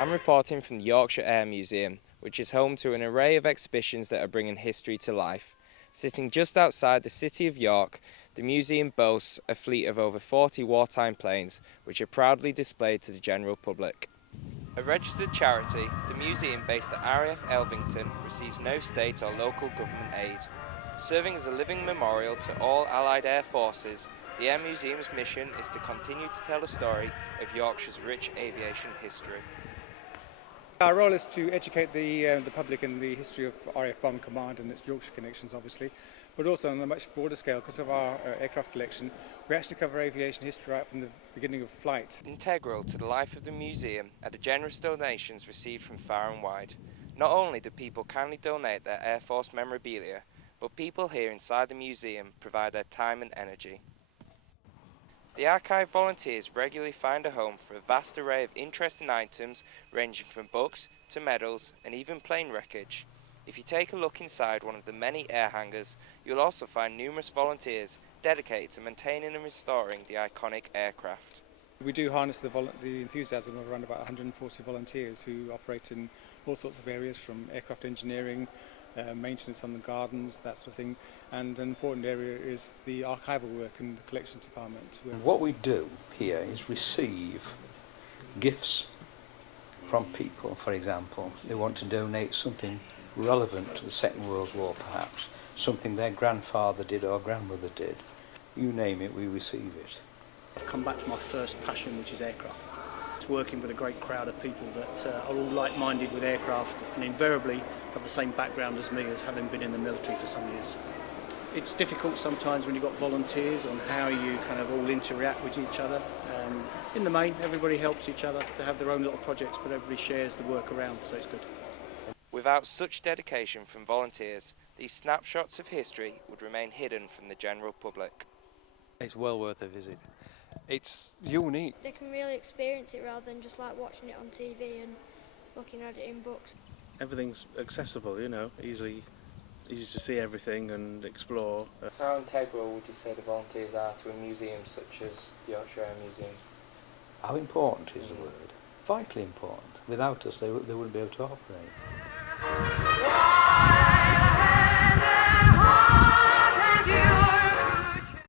I'm reporting from the Yorkshire Air Museum, which is home to an array of exhibitions that are bringing history to life. Sitting just outside the city of York, the museum boasts a fleet of over 40 wartime planes, which are proudly displayed to the general public. A registered charity, the museum based at RAF Elvington receives no state or local government aid. Serving as a living memorial to all Allied Air Forces, the Air Museum's mission is to continue to tell the story of Yorkshire's rich aviation history. Our role is to educate the public in the history of RAF Bomb Command and its Yorkshire connections, obviously, but also on a much broader scale because of our aircraft collection. We actually cover aviation history right from the beginning of flight. Integral to the life of the museum are the generous donations received from far and wide. Not only do people kindly donate their Air Force memorabilia, but people here inside the museum provide their time and energy. The archive volunteers regularly find a home for a vast array of interesting items ranging from books to medals and even plane wreckage. If you take a look inside one of the many air hangars, you'll also find numerous volunteers dedicated to maintaining and restoring the iconic aircraft. We do harness the enthusiasm of around about 140 volunteers who operate in all sorts of areas, from aircraft engineering, maintenance on the gardens, that sort of thing, and an important area is the archival work in the collections department. What we do here is receive gifts from people. For example, they want to donate something relevant to the Second World War, perhaps something their grandfather did or grandmother did. You name it, we receive it. I've come back to my first passion, which is aircraft. It's working with a great crowd of people that are all like-minded with aircraft and invariably have the same background as me, as having been in the military for some years. It's difficult sometimes when you've got volunteers on how you kind of all interact with each other. In the main, everybody helps each other. They have their own little projects, but everybody shares the work around, so it's good. Without such dedication from volunteers, these snapshots of history would remain hidden from the general public. It's well worth a visit. It's unique. They can really experience it rather than just like watching it on TV and looking at it in books. Everything's accessible, you know, easy to see everything and explore. So how integral would you say the volunteers are to a museum such as the Yorkshire Air Museum? How important is the word? Vitally important. Without us, they wouldn't be able to operate.